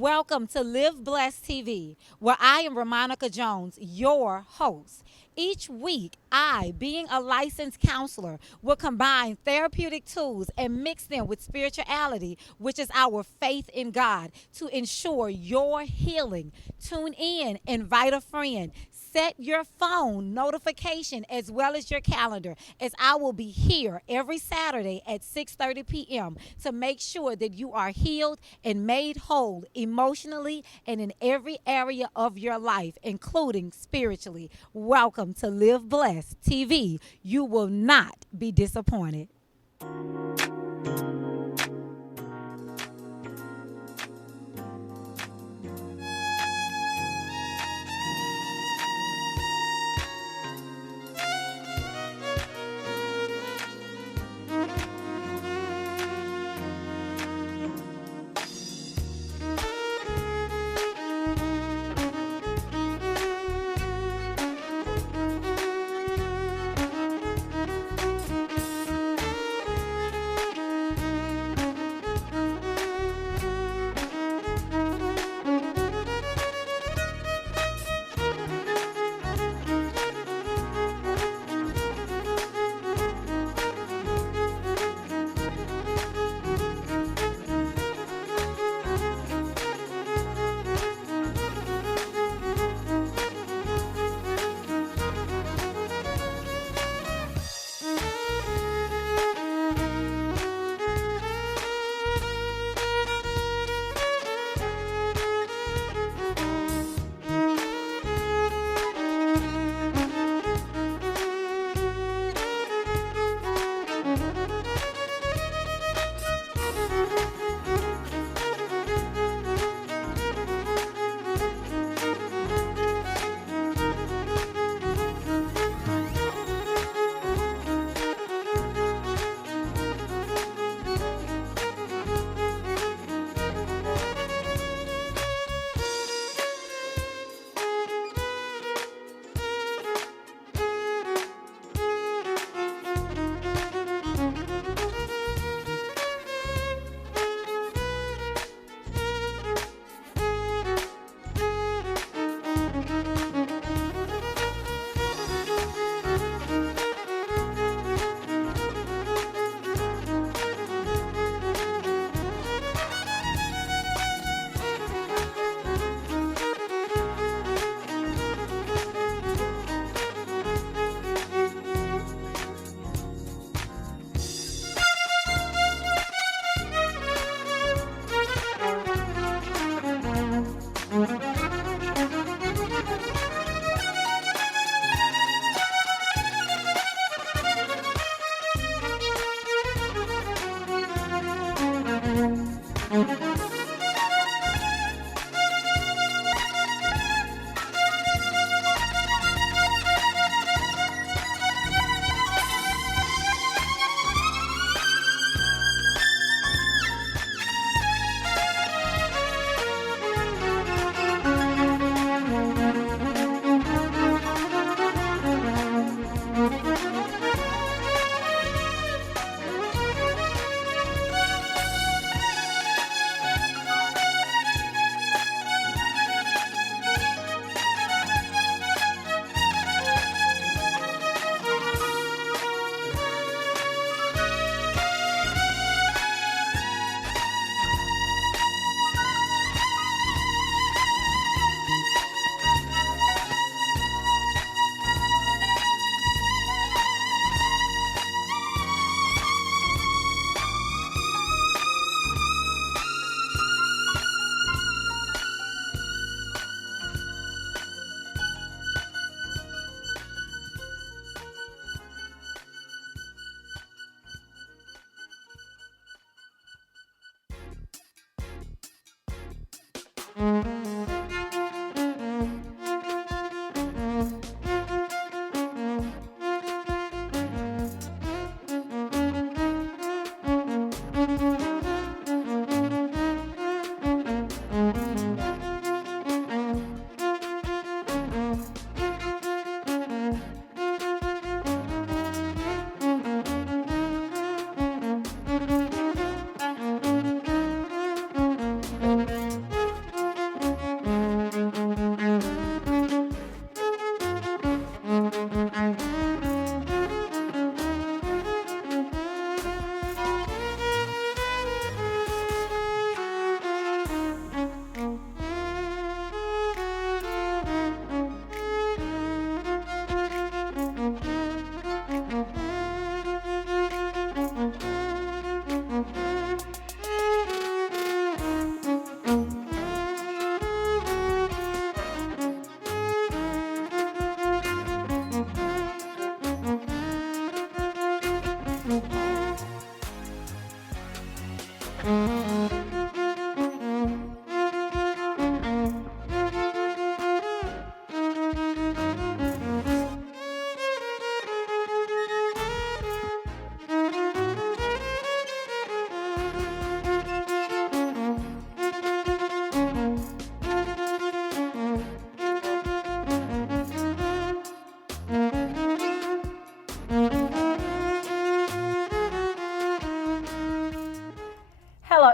Welcome to Live Blessed TV, where I am Romonica Jones, your host. Each week, I, being a licensed counselor, will combine therapeutic tools and mix them with spirituality, which is our faith in God, to ensure your healing. Tune in, invite a friend, set your phone notification as well as your calendar, as I will be here every Saturday at 6:30 p.m. to make sure that you are healed and made whole emotionally and in every area of your life, including spiritually. Welcome to Live Blessed TV. You will not be disappointed.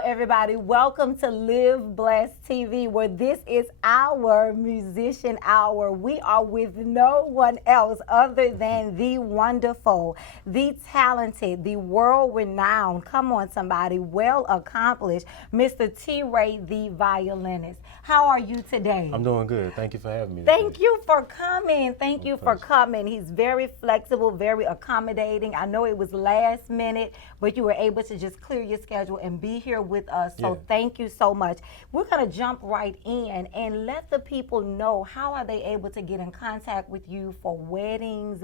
everybody. Welcome to Live Blessed TV, where this is our musician hour. We are with no one else other than the wonderful, the talented, the world-renowned, come on somebody, well-accomplished, Mr. T. Ray, the violinist. How are you today? I'm doing good. Thank you for having me. Thank you for coming. Thank you for coming. He's very flexible, very accommodating. I know it was last minute, but you were able to just clear your schedule and be here with us. So thank you so much. We're going to jump right in and let the people know, how are they able to get in contact with you for weddings,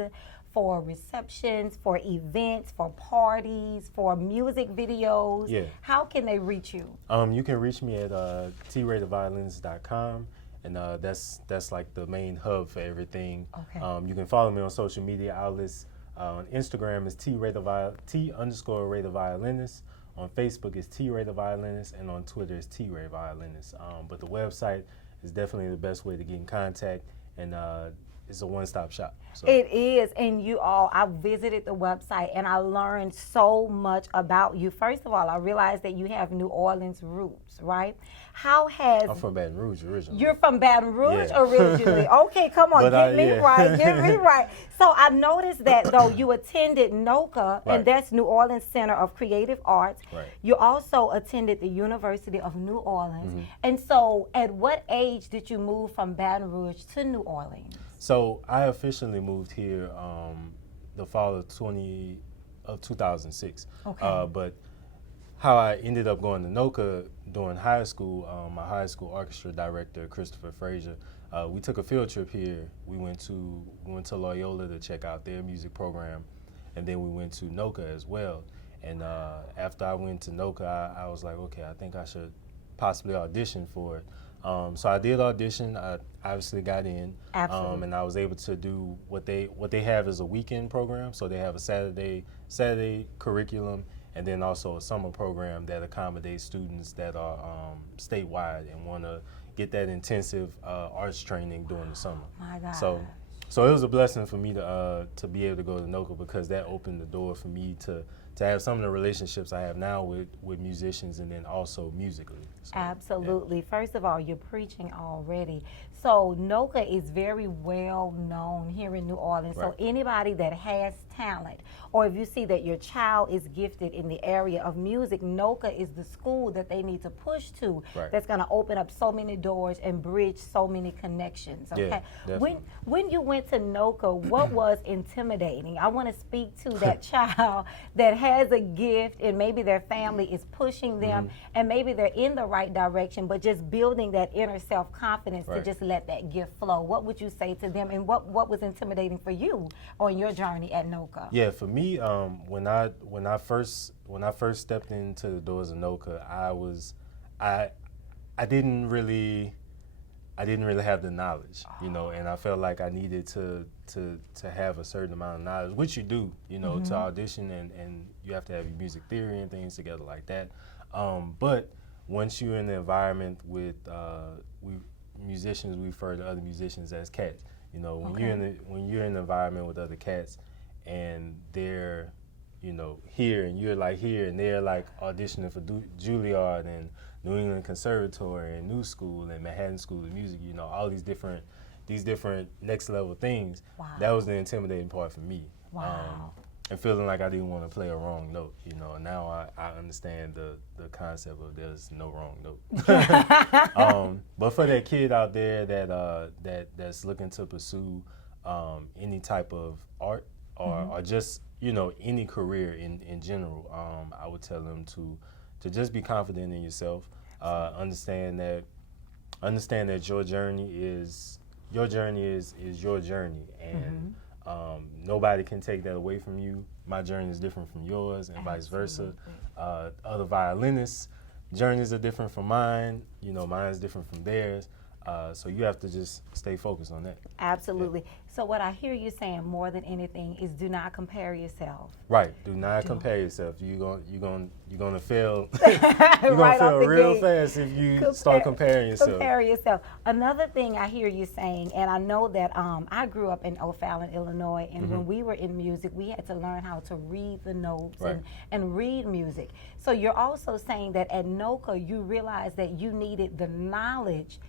for receptions, for events, for parties, for music videos? Yeah. How can they reach you? You can reach me at traytheviolinist.com, and that's like the main hub for everything. Okay. You can follow me on social media outlets. On Instagram is T_Ray_the_Violinist. On Facebook is T Ray the Violinist, and on Twitter is T Ray Violinist. But the website is definitely the best way to get in contact, and it's a one-stop shop. So. It is, and you all, I visited the website and I learned so much about you. First of all, I realized that you have New Orleans roots, right? How has... I'm from Baton Rouge originally. You're from Baton Rouge originally. Okay, come on, get me right, get me right. So I noticed that though you attended NOCA, and that's New Orleans Center of Creative Arts. Right. You also attended the University of New Orleans. And so at what age did you move from Baton Rouge to New Orleans? So I officially moved here the fall of 2006. Okay. But how I ended up going to NOCA during high school, my high school orchestra director, Christopher Frazier, we took a field trip here. We went to Loyola to check out their music program, and then we went to NOCA as well. And after I went to NOCA, I was like, okay, I think I should possibly audition for it. So I did audition. I obviously got in. Absolutely. And I was able to do what they have is a weekend program. So they have a Saturday curriculum, and then also a summer program that accommodates students that are statewide and want to get that intensive arts training during the summer. My God. So it was a blessing for me to be able to go to NOCA, because that opened the door for me to have some of the relationships I have now with musicians, and then also musically. So, absolutely. Yeah. First of all, you're preaching already. So NOCA is very well known here in New Orleans. Right. So anybody that has talent, or if you see that your child is gifted in the area of music, NOCA is the school that they need to push to. Right. That's going to open up so many doors and bridge so many connections. Okay. Yeah, when you went to NOCA, what was intimidating? I want to speak to that child that has a gift, and maybe their family is pushing them, and maybe they're in the right direction, but just building that inner self-confidence to just let that gift flow. What would you say to them, and what was intimidating for you on your journey at NOCA? Yeah, for me, when I first stepped into the doors of NOCA, I didn't really have the knowledge, you know, and I felt like I needed to have a certain amount of knowledge, which you do, you know, to audition, and you have to have your music theory and things together like that. But once you're in the environment with musicians, we refer to other musicians as cats. You know, when you're in the environment with other cats, and they're, you know, here, and you're like here, and they're like auditioning for Juilliard and New England Conservatory and New School and Manhattan School of Music, you know, all these different next level things. Wow. That was the intimidating part for me. Wow. And feeling like I didn't want to play a wrong note, you know. Now I understand the concept of there's no wrong note. But for that kid out there that's looking to pursue any type of art or just, you know, any career in general, I would tell them to just be confident in yourself. Understand that your journey is your journey, and nobody can take that away from you. My journey is different from yours, and vice versa. Other violinists' journeys are different from mine. You know, mine is different from theirs. So you have to just stay focused on that. Absolutely. So what I hear you saying more than anything is do not compare yourself. Right. Do not compare yourself. You're gonna fail. You're gonna Right off fail the real gate. fast if you start comparing yourself. Compare yourself. Another thing I hear you saying, and I know that I grew up in O'Fallon, Illinois, and when we were in music, we had to learn how to read the notes Right. and read music. So you're also saying that at NOCA, you realized that you needed the knowledge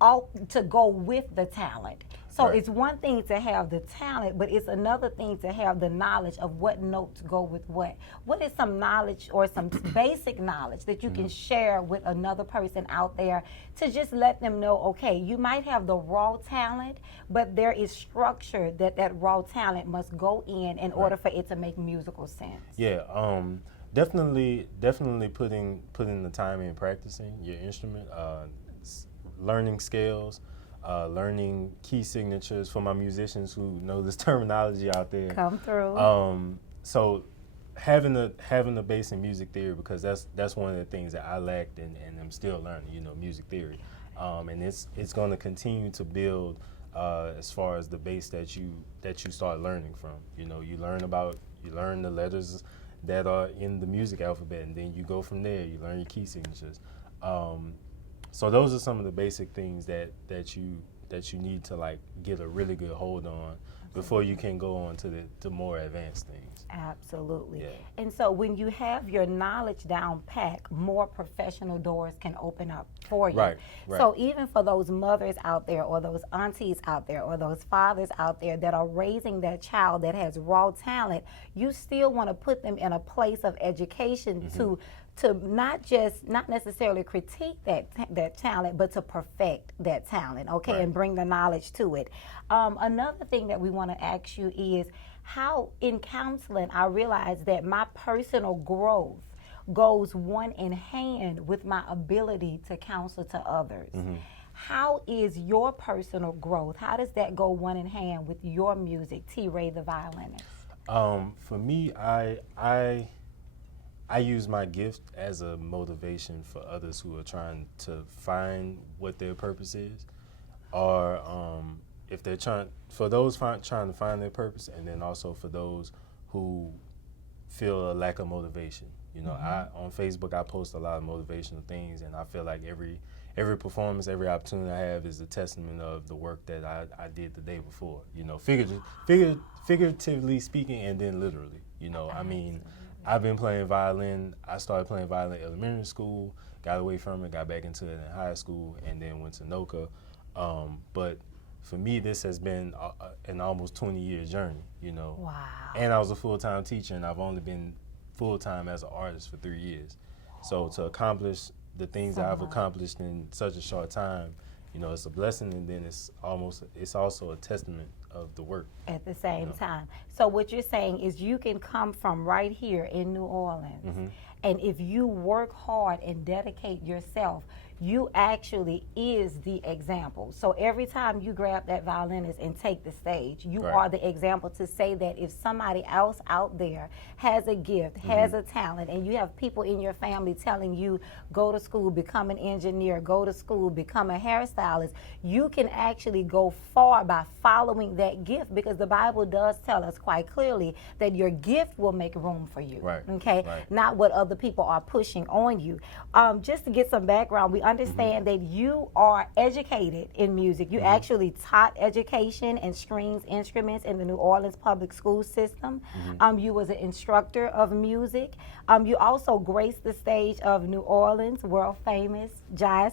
all to go with the talent. So Right. it's one thing to have the talent, but it's another thing to have the knowledge of what notes go with what. What is some knowledge or some basic knowledge that you can share with another person out there to just let them know, okay, you might have the raw talent, but there is structure that raw talent must go in order for it to make musical sense. Yeah. Definitely putting the time in practicing your instrument, learning scales, learning key signatures for my musicians who know this terminology out there. Come through. So having the base in music theory, because that's one of the things that I lacked and I'm still learning, music theory. And it's going to continue to build as far as the base that you start learning from. You learn the letters that are in the music alphabet, and then you go from there. You learn your key signatures. So those are some of the basic things that you need to like get a really good hold on before you can go on to the more advanced things. Absolutely. Yeah. And so when you have your knowledge down pat, more professional doors can open up for you. Right. So even for those mothers out there or those aunties out there or those fathers out there that are raising their child that has raw talent, you still want to put them in a place of education to not necessarily critique that talent, but to perfect that talent, okay, Right. and bring the knowledge to it. Another thing that we want to ask you is how in counseling I realized that my personal growth goes one in hand with my ability to counsel to others. How is your personal growth? How does that go one in hand with your music, T. Ray the Violinist? For me, I use my gift as a motivation for others who are trying to find what their purpose is, or if they're trying to find their purpose, and then also for those who feel a lack of motivation. On Facebook I post a lot of motivational things, and I feel like every performance, every opportunity I have is a testament of the work that I did the day before. Figuratively speaking, and then literally. I mean, I've been playing violin. I started playing violin in elementary school, got away from it, got back into it in high school, and then went to NOCA. But for me, this has been an almost 20-year journey, Wow. And I was a full-time teacher, and I've only been full-time as an artist for 3 years. So to accomplish the things that I've accomplished in such a short time, it's a blessing, and then it's also a testament of the work. At the same time. So what you're saying is you can come from right here in New Orleans, and if you work hard and dedicate yourself, you actually is the example. So every time you grab that violinist and take the stage, you Right. are the example to say that if somebody else out there has a gift, has a talent, and you have people in your family telling you, go to school, become an engineer, go to school, become a hairstylist, you can actually go far by following that gift, because the Bible does tell us quite clearly that your gift will make room for you. Right. Okay? Right. Not what other people are pushing on you. Just to get some background, we understand that you are educated in music. You actually taught education and strings instruments in the New Orleans public school system. You was an instructor of music. You also graced the stage of New Orleans world famous jazz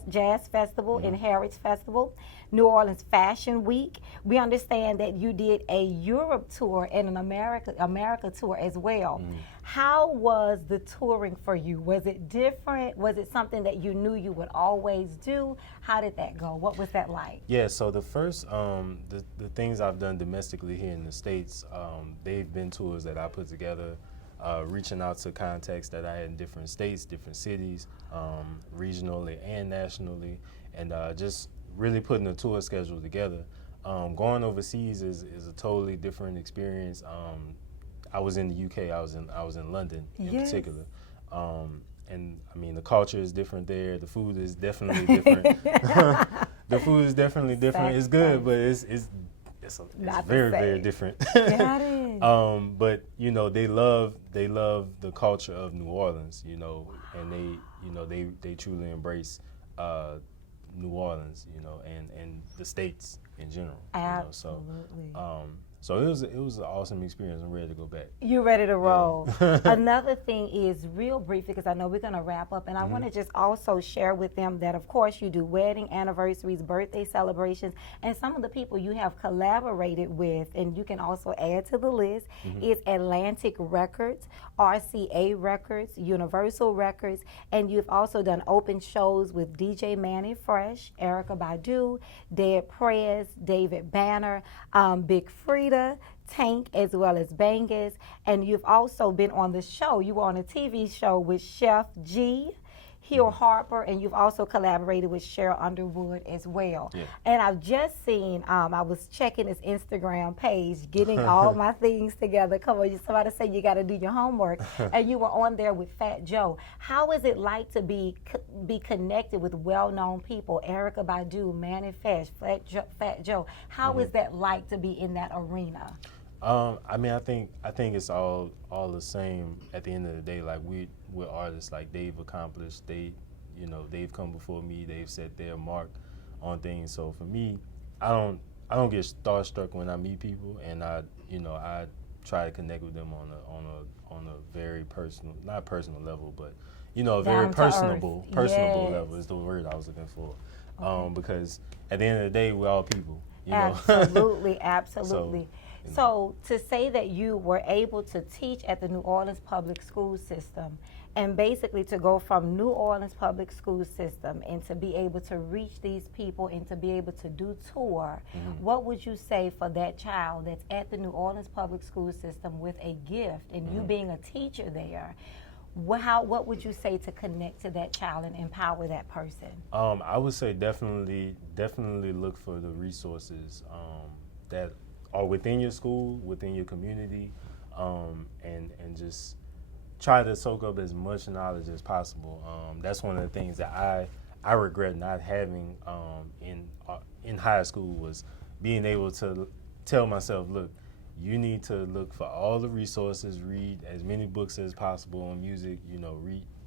festival and Heritage Festival, New Orleans Fashion Week. We understand that you did a Europe tour and an America tour as well. How was the touring for you? Was it different? Was it something that you knew you would always do? How did that go? What was that like? Yeah, so the first, the things I've done domestically here in the States, they've been tours that I put together, reaching out to contacts that I had in different states, different cities, regionally and nationally, and just really putting a tour schedule together. Going overseas is a totally different experience. I was in the UK. I was in London in particular, and I mean the culture is different there. The food is definitely different. The food is definitely different. It's good, but it's Not the very very same. different. Yeah, it is. But you know they love the culture of New Orleans. You know, and they truly embrace New Orleans. You know, and the states in general. Absolutely. You know, so it was an awesome experience. I'm ready to go back. You're ready to roll. Yeah. Another thing is real brief because I know we're going to wrap up, and I want to just also share with them that, of course, you do wedding anniversaries, birthday celebrations, and some of the people you have collaborated with, and you can also add to the list, is Atlantic Records, RCA Records, Universal Records, and you've also done open shows with DJ Manny Fresh, Erica Badu, Dead Prez, David Banner, Big Frida, Tank, as well as Bangus. And you've also been on the show. You were on a TV show with Chef G, Hill Harper, and you've also collaborated with Cheryl Underwood as well. Yeah. And I've just seen, I was checking his Instagram page, getting all my things together. Come on, somebody say you got to do your homework. And you were on there with Fat Joe. How is it like to be connected with well-known people, Erica Badu, Manny Fresh, Fat Joe? How is that like to be in that arena? I mean, I think it's all the same at the end of the day. Like we're artists. Like they've accomplished. They've come before me. They've set their mark on things. So for me, I don't get starstruck when I meet people, and I try to connect with them on a very personal, not personal level, but a very Down to personable earth. Yes. level is the word I was looking for. Because at the end of the day, we're all people. Absolutely, absolutely. So, So to say that you were able to teach at the New Orleans public school system, and basically to go from New Orleans public school system and to be able to reach these people and to be able to do tour, what would you say for that child that's at the New Orleans public school system with a gift and you being a teacher there? What would you say to connect to that child and empower that person? I would say definitely look for the resources that are within your school, within your community, and just try to soak up as much knowledge as possible. That's one of the things that I regret not having in high school, was being able to tell myself, look, you need to look for all the resources, read as many books as possible on music,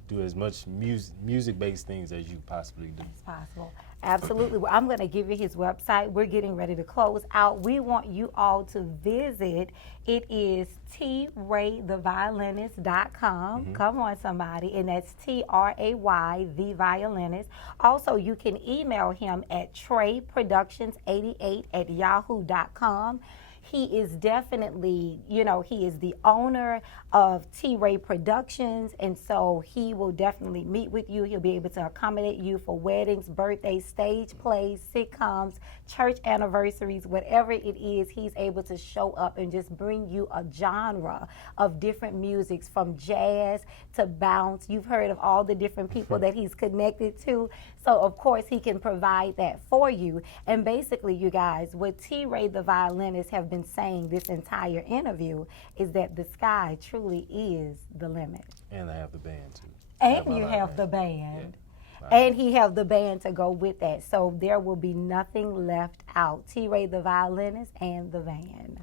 do as much music-based things as you possibly do. As possible. Absolutely. Well, I'm going to give you his website. We're getting ready to close out. We want you all to visit. It is traytheviolinist.com. Come on, somebody. And that's Tray, the violinist. Also, you can email him at trayproductions88@yahoo.com. He is definitely, he is the owner of T-Ray Productions, and so he will definitely meet with you. He'll be able to accommodate you for weddings, birthdays, stage plays, sitcoms, church anniversaries, whatever it is. He's able to show up and just bring you a genre of different musics, from jazz to bounce. You've heard of all the different people that he's connected to. So, of course, he can provide that for you. And basically, you guys, what T-Ray the violinist have been saying this entire interview is that the sky truly is the limit. And I have the band too. And you have the band. Yeah. And he have the band to go with that. So there will be nothing left out. T-Ray the violinist and the band.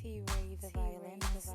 T-Ray the violinist.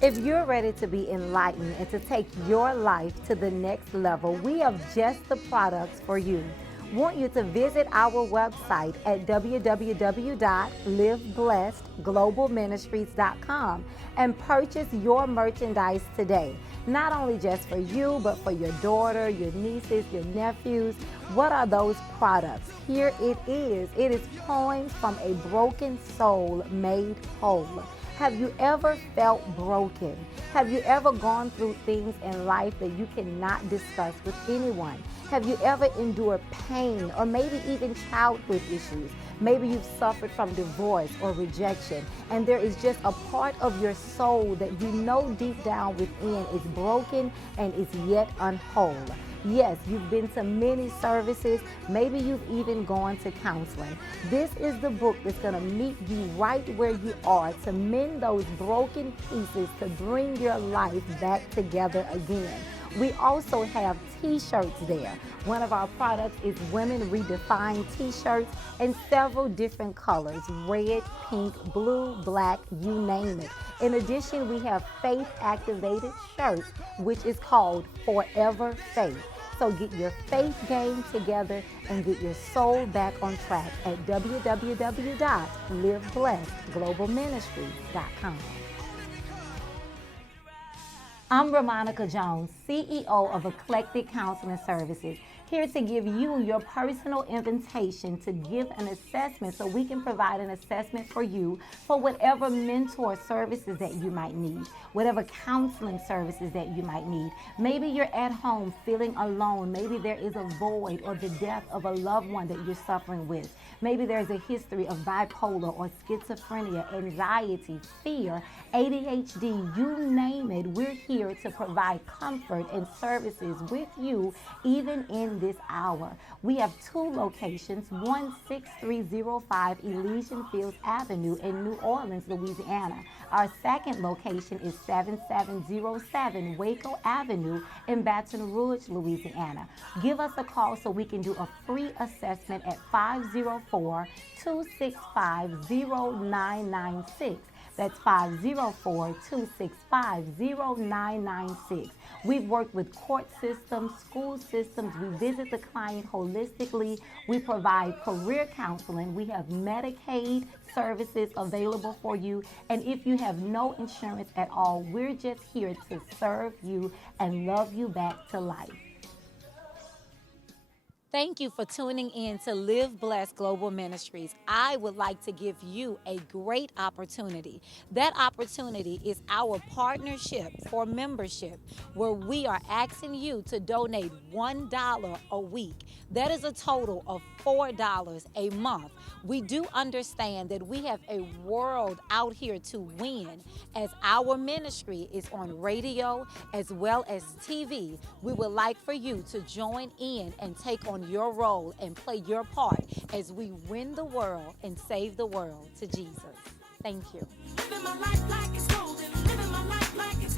If you're ready to be enlightened and to take your life to the next level, we have just the products for you. Want you to visit our website at www.liveblessedglobalministries.com and purchase your merchandise today. Not only just for you, but for your daughter, your nieces, your nephews. What are those products? Here it is. It is poems from a broken soul made whole. Have you ever felt broken? Have you ever gone through things in life that you cannot discuss with anyone? Have you ever endured pain or maybe even childhood issues? Maybe you've suffered from divorce or rejection, and there is just a part of your soul that you know deep down within is broken and is yet unwhole. Yes, you've been to many services. Maybe you've even gone to counseling. This is the book that's going to meet you right where you are to mend those broken pieces to bring your life back together again. We also have t-shirts there. One of our products is Women Redefined t-shirts in several different colors: red, pink, blue, black, you name it. In addition, we have faith-activated shirts, which is called Forever Faith. So get your faith game together and get your soul back on track at www.liveblessedglobalministries.com. I'm Romonica Jones, CEO of Eclectic Counseling Services, here to give you your personal invitation to give an assessment so we can provide an assessment for you for whatever mentor services that you might need, whatever counseling services that you might need. Maybe you're at home feeling alone. Maybe there is a void or the death of a loved one that you're suffering with. Maybe there's a history of bipolar or schizophrenia, anxiety, fear, ADHD, you name it. We're here to provide comfort and services with you even in this hour. We have two locations, 16305 Elysian Fields Avenue in New Orleans, Louisiana. Our second location is 7707 Waco Avenue in Baton Rouge, Louisiana. Give us a call so we can do a free assessment at 504-265-0996. That's 504-265-0996. We've worked with court systems, school systems. We visit the client holistically. We provide career counseling. We have Medicaid services available for you. And if you have no insurance at all, we're just here to serve you and love you back to life. Thank you for tuning in to Live Blessed Global Ministries. I would like to give you a great opportunity. That opportunity is our partnership for membership, where we are asking you to donate $1 a week. That is a total of $4 a month. We do understand that we have a world out here to win, as our ministry is on radio as well as TV. We would like for you to join in and take on your role and play your part as we win the world and save the world to Jesus. Thank you. Living my life like it's golden, living my life like it's